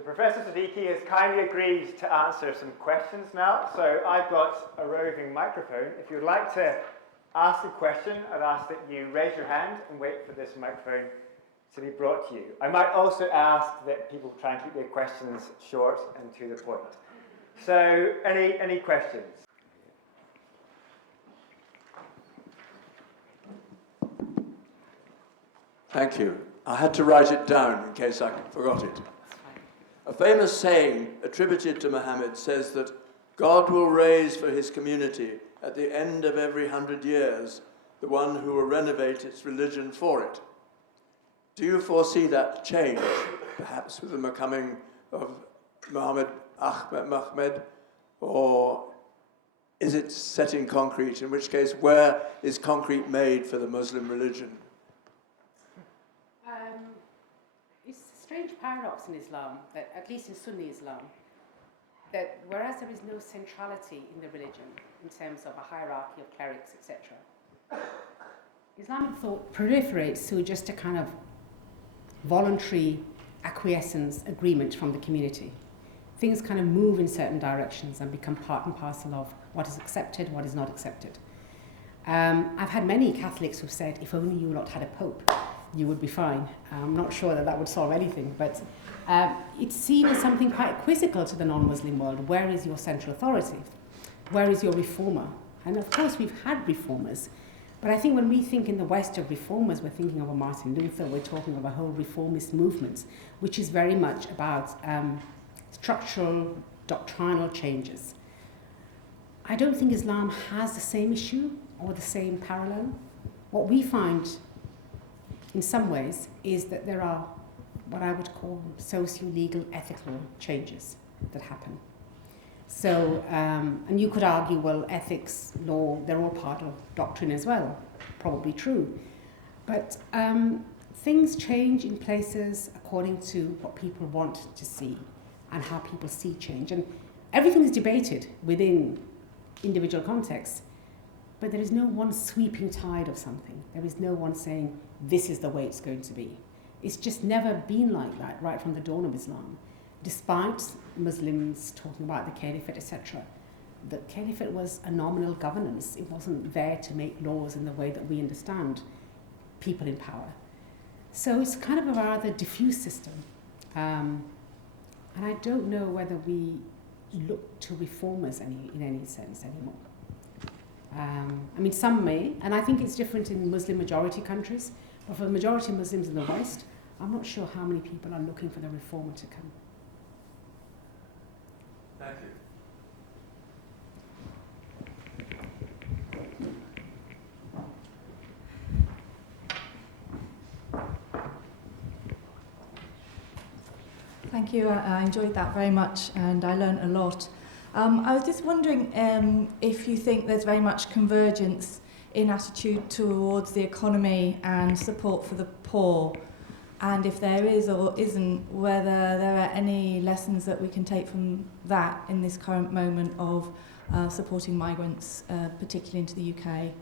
So Professor Siddiqui has kindly agreed to answer some questions now. So I've got a roving microphone. If you'd like to ask a question, I'd ask that you raise your hand and wait for this microphone to be brought to you. I might also ask that people try and keep their questions short and to the point. So any questions? Thank you. I had to write it down in case I forgot it. A famous saying attributed to Muhammad says that God will raise for his community at the end of every 100 years the one who will renovate its religion for it. Do you foresee that change, perhaps with the coming of Muhammad, or is it set in concrete, in which case where is concrete made for the Muslim religion? It's a strange paradox in Islam, that at least in Sunni Islam, that whereas there is no centrality in the religion in terms of a hierarchy of clerics, etc., Islamic thought proliferates to just a kind of voluntary acquiescence agreement from the community. Things kind of move in certain directions and become part and parcel of what is accepted, what is not accepted. I've had many Catholics who've said, if only you lot had a pope, you would be fine. I'm not sure that would solve anything, but it's seen as something quite quizzical to the non-Muslim world. Where is your central authority? Where is your reformer? And of course we've had reformers, but I think when we think in the West of reformers, we're thinking of a Martin Luther, we're talking of a whole reformist movement, which is very much about structural, doctrinal changes. I don't think Islam has the same issue or the same parallel. What we find in some ways is that there are what I would call socio-legal ethical changes that happen. So, and you could argue, well, ethics, law, they're all part of doctrine as well, probably true. But things change in places according to what people want to see and how people see change. And everything is debated within individual contexts, but there is no one sweeping tide of something. There is no one saying, this is the way it's going to be. It's just never been like that right from the dawn of Islam. Despite Muslims talking about the caliphate, etc., the caliphate was a nominal governance. It wasn't there to make laws in the way that we understand people in power. So it's kind of a rather diffuse system. And I don't know whether we look to reformers in any sense anymore. I mean, some may, and I think it's different in Muslim majority countries, but for the majority of Muslims in the West, I'm not sure how many people are looking for the reformer to come. Thank you. Thank you. I enjoyed that very much, and I learned a lot. I was just wondering if you think there's very much convergence in attitude towards the economy and support for the poor, and if there is or isn't, whether there are any lessons that we can take from that in this current moment of supporting migrants, particularly into the UK.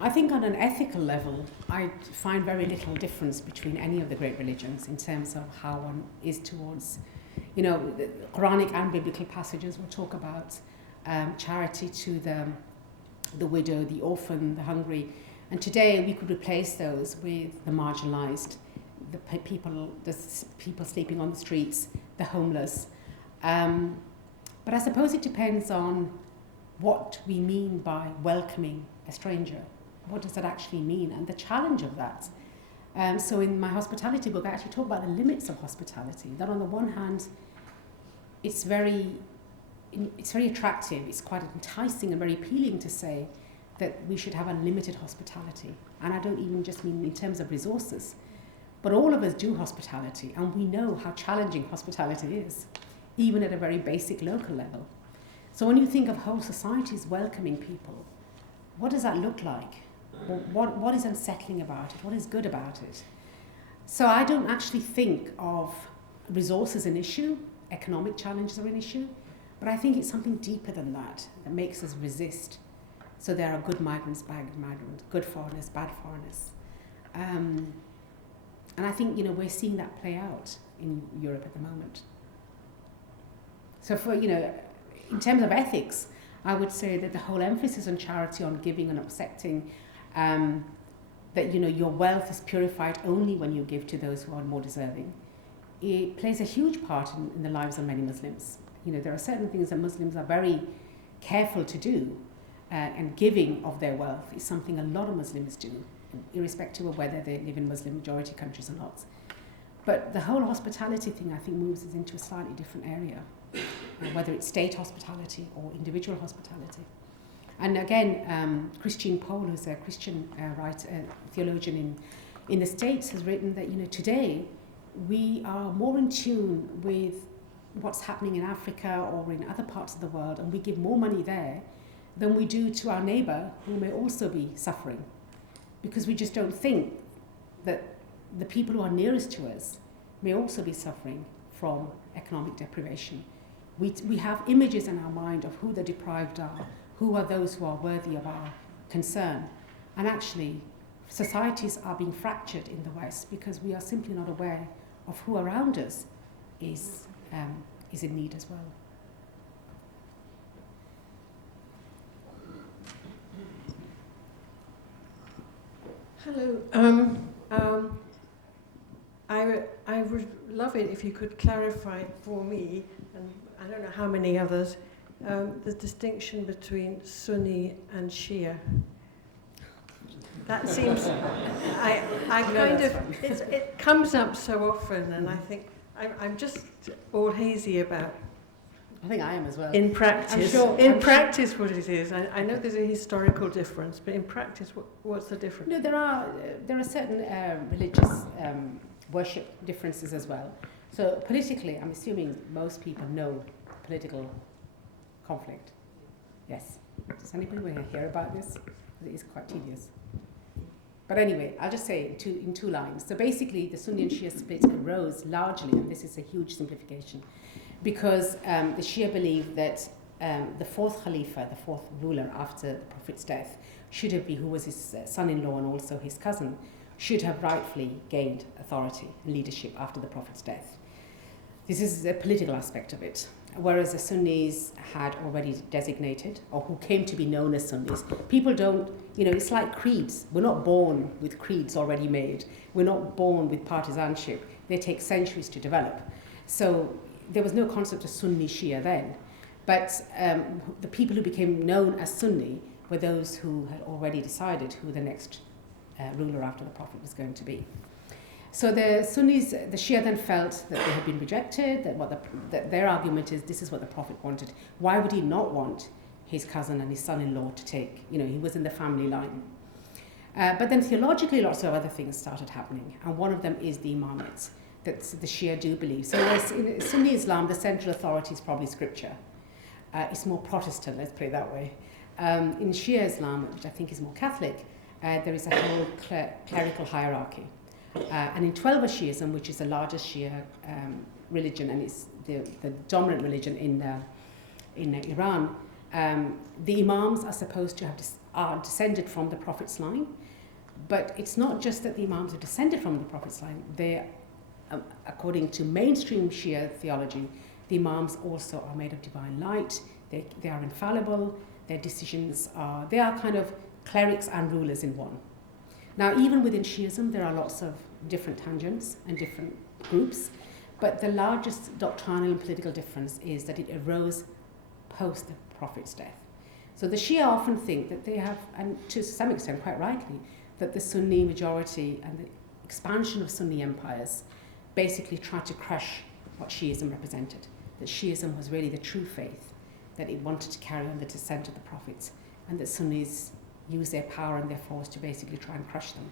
I think on an ethical level, I find very little difference between any of the great religions in terms of how one is towards, the Quranic and biblical passages will talk about charity to the widow, the orphan, the hungry. And today we could replace those with the marginalised, the people sleeping on the streets, the homeless. But I suppose it depends on what we mean by welcoming a stranger. What does that actually mean? And the challenge of that. So in my hospitality book, I actually talk about the limits of hospitality. That on the one hand, it's very attractive, it's quite enticing and very appealing to say that we should have unlimited hospitality. And I don't even just mean in terms of resources, but all of us do hospitality, and we know how challenging hospitality is, even at a very basic local level. So when you think of whole societies welcoming people, what does that look like? What is unsettling about it? What is good about it? So I don't actually think of resources an issue, economic challenges are an issue, but I think it's something deeper than that makes us resist. So there are good migrants, bad migrants, good foreigners, bad foreigners. And I think, we're seeing that play out. in Europe at the moment. So for, in terms of ethics, I would say that the whole emphasis on charity, on giving and accepting that, your wealth is purified only when you give to those who are more deserving, it plays a huge part in the lives of many Muslims. There are certain things that Muslims are very careful to do, and giving of their wealth is something a lot of Muslims do, irrespective of whether they live in Muslim majority countries or not. But the whole hospitality thing, I think, moves us into a slightly different area, whether it's state hospitality or individual hospitality. And again, Christine Pohl, who's a Christian theologian in the States, has written that, today we are more in tune with what's happening in Africa or in other parts of the world, and we give more money there than we do to our neighbour who may also be suffering, because we just don't think that the people who are nearest to us may also be suffering from economic deprivation. We have images in our mind of who the deprived are, who are those who are worthy of our concern, and actually societies are being fractured in the West because we are simply not aware of who around us is in need as well. Hello. I would love it if you could clarify for me, and I don't know how many others, the distinction between Sunni and Shia. That seems, it comes up so often, and I think I'm just all hazy about. I think I am as well. In practice, I'm practice, what it is. I know there's a historical difference, but in practice, what's the difference? No, there are certain religious worship differences as well. So politically, I'm assuming most people know political conflict. Yes. Does anybody want to hear about this? It is quite tedious. But anyway, I'll just say in two lines. So basically, the Sunni and Shia split arose largely, and this is a huge simplification, because the Shia believe that the fourth Khalifa, the fourth ruler after the Prophet's death, should have been, who was his son-in-law and also his cousin, should have rightfully gained authority and leadership after the Prophet's death. This is a political aspect of it. Whereas the Sunnis had already designated, or who came to be known as Sunnis. People don't, it's like creeds. We're not born with creeds already made. We're not born with partisanship. They take centuries to develop. So there was no concept of Sunni Shia then. But the people who became known as Sunni were those who had already decided who the next ruler after the Prophet was going to be. So the Sunnis, the Shia then felt that they had been rejected, that their argument is this is what the Prophet wanted. Why would he not want his cousin and his son-in-law to take, he was in the family line. But then theologically lots of other things started happening, and one of them is the imamates that the Shia do believe. So in Sunni Islam, the central authority is probably scripture. It's more Protestant, let's put it that way. In Shia Islam, which I think is more Catholic, there is a whole clerical hierarchy. And in Twelver Shiism, which is the largest Shia religion, and it's the dominant religion in Iran, the imams are supposed to are descended from the Prophet's line. But it's not just that the imams are descended from the Prophet's line. They, according to mainstream Shia theology, the imams also are made of divine light. They are infallible. Their decisions they are kind of clerics and rulers in one. Now, even within Shiism, there are lots of different tangents and different groups, but the largest doctrinal and political difference is that it arose post the Prophet's death. So the Shia often think that they have, and to some extent quite rightly, that the Sunni majority and the expansion of Sunni empires basically tried to crush what Shiism represented, that Shiism was really the true faith, that it wanted to carry on the descent of the prophets, and that Sunnis use their power and their force to basically try and crush them.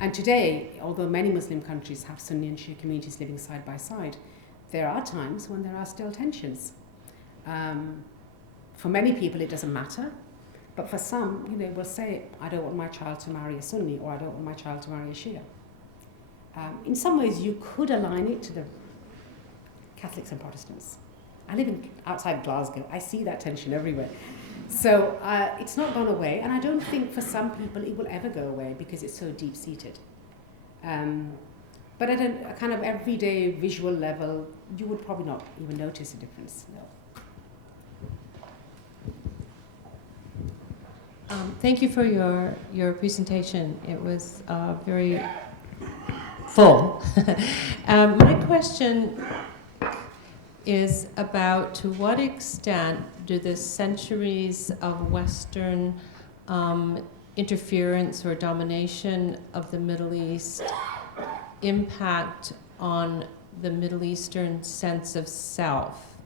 And today, although many Muslim countries have Sunni and Shia communities living side by side, there are times when there are still tensions. For many people, it doesn't matter, but for some, will say, I don't want my child to marry a Sunni, or I don't want my child to marry a Shia. In some ways, you could align it to the Catholics and Protestants. I live outside Glasgow. I see that tension everywhere. So it's not gone away, and I don't think for some people it will ever go away because it's so deep-seated. But But at a kind of everyday visual level, you would probably not even notice a difference. No. Thank you for your presentation. It was very full. My question is about to what extent do the centuries of Western interference or domination of the Middle East impact on the Middle Eastern sense of self,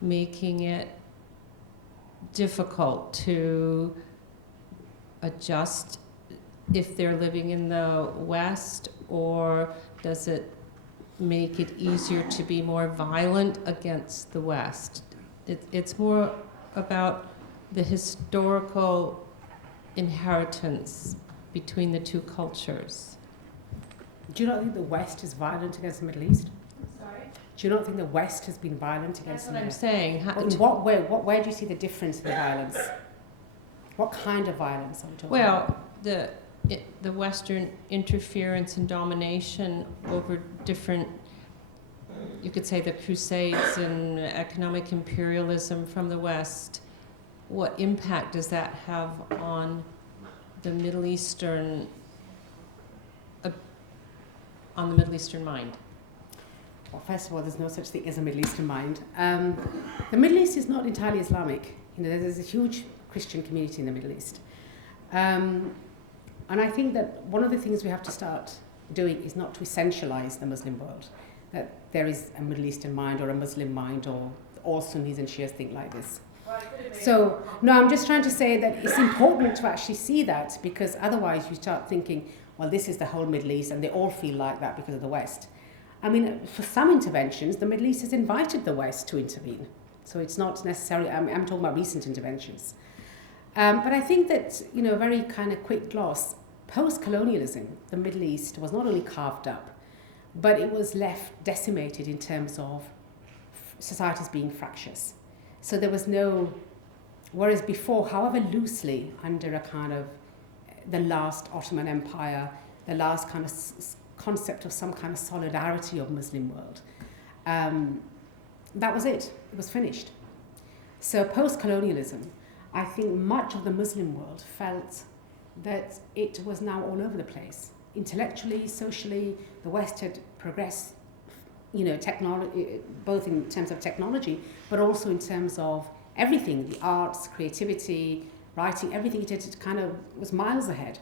making it difficult to adjust if they're living in the West, or does it make it easier to be more violent against the West? It's more about the historical inheritance between the two cultures. Do you not think the West is violent against the Middle East? Sorry? Do you not think the West has been violent against the Middle East? That's what I'm saying. In what way? Where do you see the difference in the violence? What kind of violence are we talking about? Well, the Western interference and domination over different, you could say the Crusades and economic imperialism from the West, what impact does that have on the Middle Eastern, on the Middle Eastern mind? Well, first of all, there's no such thing as a Middle Eastern mind. The Middle East is not entirely Islamic. You know, there's a huge Christian community in the Middle East. And I think that one of the things we have to start doing is not to essentialize the Muslim world, that there is a Middle Eastern mind or a Muslim mind or all Sunnis and Shias think like this. So, no, I'm just trying to say that it's important to actually see that, because otherwise you start thinking, well, this is the whole Middle East and they all feel like that because of the West. I mean, for some interventions, the Middle East has invited the West to intervene. So it's not necessarily, I'm talking about recent interventions. But I think that, you know, a very kind of quick gloss, post-colonialism, the Middle East was not only carved up, but it was left decimated in terms of societies being fractious. So there was no, whereas before, however loosely, under a kind of the last Ottoman Empire, the last kind of concept of some kind of solidarity of Muslim world, that was it. It was finished. So post-colonialism, I think much of the Muslim world felt that it was now all over the place. Intellectually, socially, the West had progressed, you know, technology, both in terms of technology, but also in terms of everything, the arts, creativity, writing, everything. It kind of was miles ahead.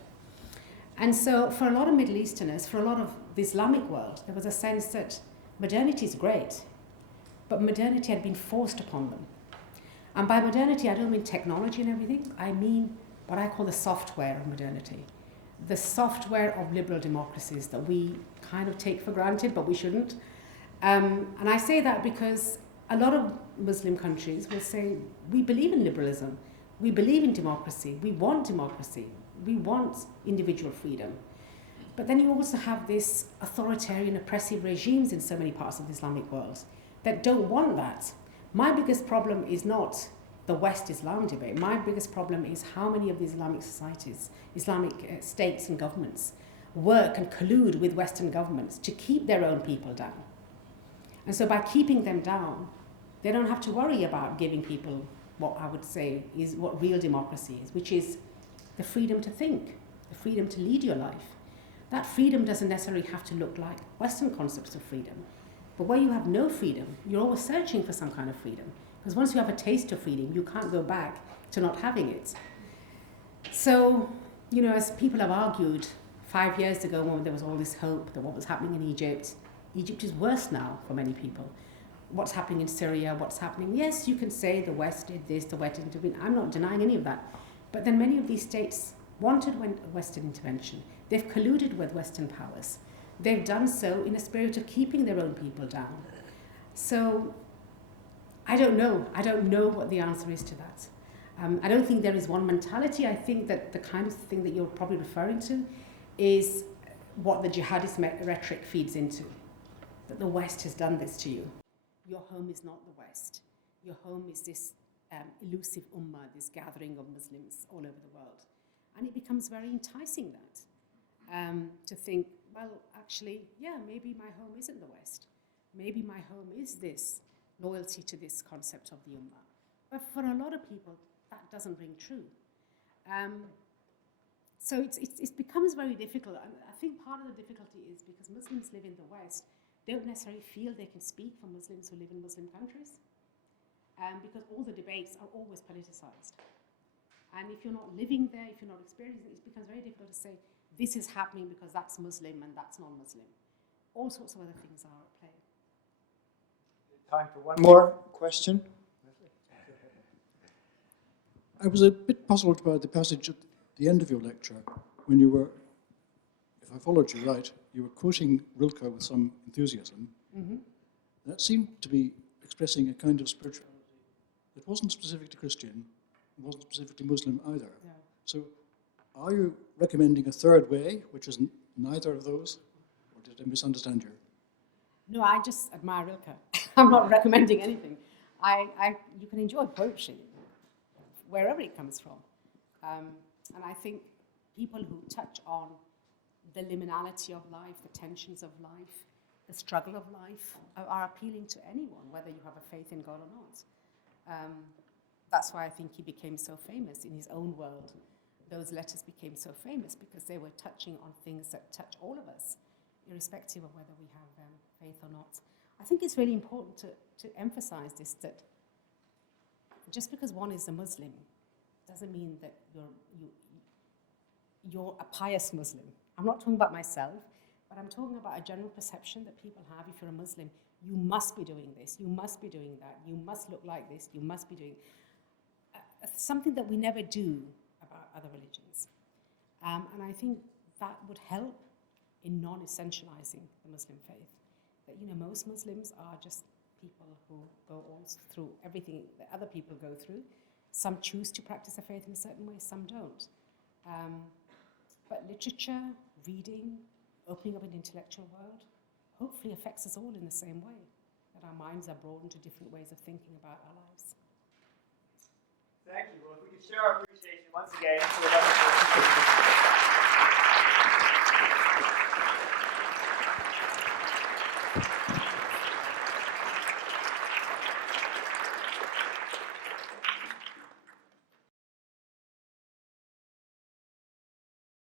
And so for a lot of Middle Easterners, for a lot of the Islamic world, there was a sense that modernity is great, but modernity had been forced upon them. And by modernity, I don't mean technology and everything. I mean what I call the software of modernity, the software of liberal democracies that we kind of take for granted, but we shouldn't. And I say that because a lot of Muslim countries will say, we believe in liberalism, we believe in democracy, we want individual freedom. But then you also have this authoritarian, oppressive regimes in so many parts of the Islamic world that don't want that. My biggest problem is not the West-Islam debate. My biggest problem is how many of the Islamic societies, Islamic states and governments work and collude with Western governments to keep their own people down. And so by keeping them down, they don't have to worry about giving people what I would say is what real democracy is, which is the freedom to think, the freedom to lead your life. That freedom doesn't necessarily have to look like Western concepts of freedom. But where you have no freedom, you're always searching for some kind of freedom. Because once you have a taste of freedom, you can't go back to not having it. So, you know, as people have argued 5 years ago when there was all this hope that what was happening in Egypt is worse now for many people. What's happening in Syria, what's happening, yes, you can say the West did this, the West intervened. I'm not denying any of that. But then many of these states wanted Western intervention. They've colluded with Western powers. They've done so in a spirit of keeping their own people down. So I don't know. I don't know what the answer is to that. I don't think there is one mentality. I think that the kind of thing that you're probably referring to is what the jihadist rhetoric feeds into, that the West has done this to you. Your home is not the West. Your home is this elusive ummah, this gathering of Muslims all over the world. And it becomes very enticing that, to think, well, actually, yeah, maybe my home isn't the West. Maybe my home is this loyalty to this concept of the Ummah. But for a lot of people, that doesn't ring true. So it becomes very difficult. And I think part of the difficulty is because Muslims live in the West, don't necessarily feel they can speak for Muslims who live in Muslim countries, because all the debates are always politicized. And if you're not living there, if you're not experiencing it, it becomes very difficult to say, this is happening because that's Muslim and that's non-Muslim. All sorts of other things are at play. Time for one more question. I was a bit puzzled by the passage at the end of your lecture when you were, if I followed you right, you were quoting Rilke with some enthusiasm. Mm-hmm. That seemed to be expressing a kind of spirituality that wasn't specific to Christian, it wasn't specifically Muslim either. Yeah. So are you recommending a third way, which is neither of those? Or did I misunderstand you? No, I just admire Rilke. I'm not recommending anything. You can enjoy poetry wherever it comes from. And I think people who touch on the liminality of life, the tensions of life, the struggle of life are appealing to anyone, whether you have a faith in God or not. That's why I think he became so famous in his own world. Those letters became so famous because they were touching on things that touch all of us, irrespective of whether we have faith or not. I think it's really important to emphasize this, that just because one is a Muslim doesn't mean that you're a pious Muslim. I'm not talking about myself, but I'm talking about a general perception that people have. If you're a Muslim, you must be doing this, you must be doing that, you must look like this, you must be doing something that we never do about other religions. And I think that would help in non-essentializing the Muslim faith. That, most Muslims are just people who go all through everything that other people go through. Some choose to practice their faith in a certain way, some don't. But literature, reading, opening up an intellectual world, hopefully affects us all in the same way, that our minds are broadened to different ways of thinking about our lives. Thank you. Well, if we could share our appreciation once again for the